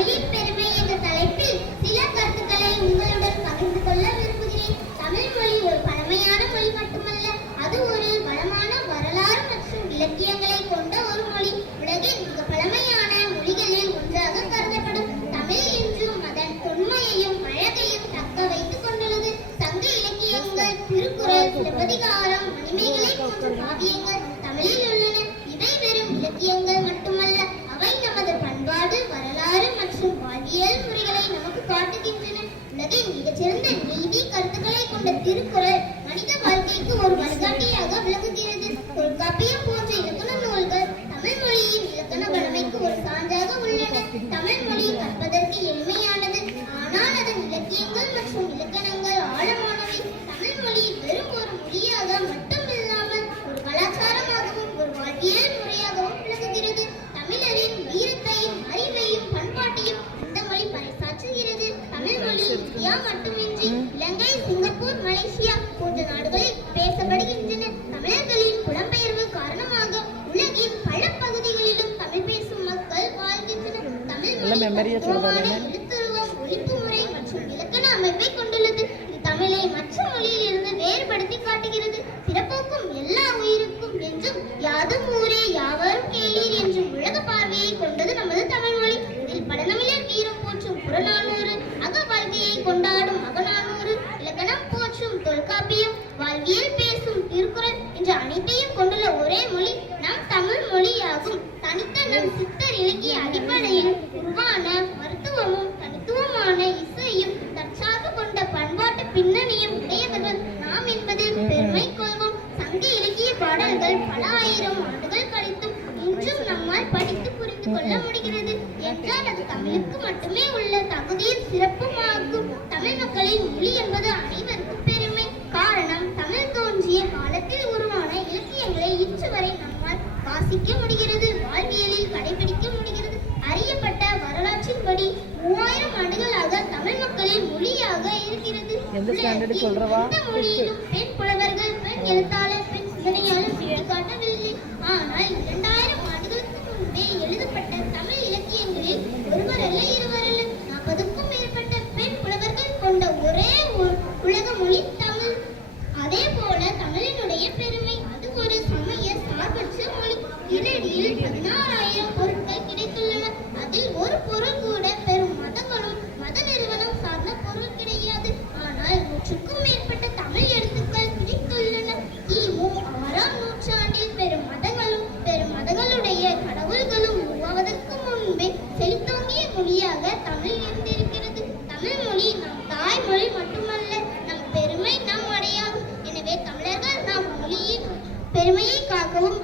தமிழின் பெருமை என்ற தலைப்பில் சில கருத்துக்களை உங்களுடன் பகிர்ந்து கொள்ள விரும்புகிறேன். தமிழ் மொழி ஒரு பழமையான மொழி மட்டுமல்ல, அது ஒரு வளமான வரலாறு மற்றும் இலக்கியங்களை கொண்ட ஒரு மொழி. உலகின் மிக பழமையான மொழிகளில் ஒன்றாக கருதப்படும் தமிழ் என்றும் அதன் தொன்மையையும் அழகையும் தக்க வைத்துக் கொண்டுள்ளது. சங்க இலக்கியங்கள், திருக்குறள், சிலப்பதிகாரம், மணிமேகலை போன்ற காவியங்கள் தமிழில் உள்ளன. இவை வெறும் இலக்கியங்கள் மட்டுமல்ல, அவை நமது பண்பாடு, வரலாறு மற்றும் வாழ்வியல் முறைகளை நமக்கு காட்டுகின்றன. உலகின் மிகச்சிறந்த நீதி கருத்துக்களை கொண்ட திருக்குறள் மனித வாழ்க்கைக்கு ஒரு வழிகாட்டியாக விளங்குகிறது. தொல்காப்பியம் போன்ற இலக்கண நூல்கள் தமிழ் மொழியின் இலக்கண வளமைக்கு ஒரு சான்றாக உள்ளன. தமிழ் மொழி கற்பதற்கு எளிமையானது, ஆனால் அதன் இலக்கியங்கள் மற்றும் இலக்கணங்கள் ஆழமானவை. தமிழ் மொழி வெறும் ஒரு மொழியாக மட்டுமில்லாமல் ஒரு கலாச்சாரமாகவும் ஒரு வாழ்வியல் முறையாகவும் விளங்குகிறது. தமிழரின் வீரத்தையும் அறிவையும் பண்பாட்டையும் இந்த மொழி பறைசாற்றுகிறது. தமிழ் மொழி இந்தியா மட்டுமின்றி இலங்கை, சிங்கப்பூர், மலேசியா போன்ற நாடுகளில் பேசப்படுகின்றன. தமிழர்களின் புலம்பெயர்வு காரணமாக உலகின் பல பகுதிகளிலும் தமிழ் பேசும் மக்கள் வாழ்கின்றனர். தமிழ் மொழி எழுத்துருவம், ஒலிப்பு முறை மற்றும் இலக்கண அமைப்பை கொண்டுள்ளது. இது தமிழை மற்ற மொழியிலிருந்து வேறுபடுத்தி காட்டுகிறது. பிறப்போக்கும் எல்லா உயிருக்கும் என்றும் யாதும் ஊரே யாவரும் கேளீர் என்றும் உலக பார்வையை கொண்டது நமது தமிழ் மொழி. இதில் பழந்தமிழர் வீரம் போற்றும் புறநானூறு, அக வாழ்க்கையை கொண்டாடும் அகநானூறு, இலக்கணம் போற்றும் தொல்காப்பியம், வாழ்வியல் பேசும் திருக்குறள் என்ற அனைத்தையும் கொண்டுள்ள ஒரே மொழி நம் தமிழ் மொழியாகும். தனித்த நம் சித்தர் இலக்கிய அடிப்படையில் உருவான மருத்துவமும் தனித்துவமான இசையும் தற்சார்பு கொண்ட பண்பாட்டு பின்னணியும் உடையவர்கள் நாம் என்பதில் பெருமை கொள்வோம். சங்க இலக்கிய பாடல்கள் பல ஆயிரம் ஆண்டுகள் கழித்தும் இன்றும் நம்மால் படித்து புரிந்து கொள்ள முடிகிறது என்றால் அது தமிழுக்கு மட்டுமே உள்ள தகுதியும் சிறப்புமாகும். தமிழ் மக்களின் மொழி என்பது அனைவருக்கும் பெருமை. காரணம், தமிழ் தோன்றிய காலத்தில் உருவான இலக்கியங்களை இன்று வரை நம்மால் வாசிக்க முடிகிறது, வாழ்வியலில் கடைபிடிக்க முடிகிறது. அறியப்பட்ட வரலாற்றின்படி 3000 ஆண்டுகளாக தமிழ் மக்களின் மொழியாக இருக்கிறது. இந்த மொழியிலும் பெண் புலவர்கள், பெண் எழுத்தாளர், பெண் சிந்தனையாளர் சுட்டிக்காட்டவில்லை. ஆனால் 2000 ஆண்டுகளுக்கு முன்பே எழுதப்பட்ட தமிழ் இலக்கியங்களில் ஒருவரல்ல, இருவரல்ல, 40க்கும் மேற்பட்ட பெண் புலவர்கள் கொண்ட ஒரே உலக மொழி தமிழ். அதே போல தமிழினுடைய பெருமை, அது ஒரு சமய சார்பற்ற மொழி. இரடியில் 16,000 பொருட்கள் கிடைத்துள்ளன. அதில் ஒரு பொருள் கூட பெரும் மதங்களும் மத நிறுவனம் சார்ந்த பொருள் கிடையாது. ஆனால் 100க்கும் மேற்பட்ட தமிழ் எழுத்துக்கள் கிடைத்துள்ளன. கிமு 6ஆம் நூற்றாண்டில் பெரும் மதங்களும் பெரும் மதங்களுடைய கடவுள்களும் உருவாவதற்கு முன்பே செழித்தோங்கிய மொழியாக தமிழ் இருந்திருக்கிறது. தமிழ் மொழி நம் தாய்மொழி மட்டுமல்ல, நம் பெருமை, நம் அடையாளம். எனவே தமிழர்கள் நாம் மொழியின் பெருமையை காக்கவும்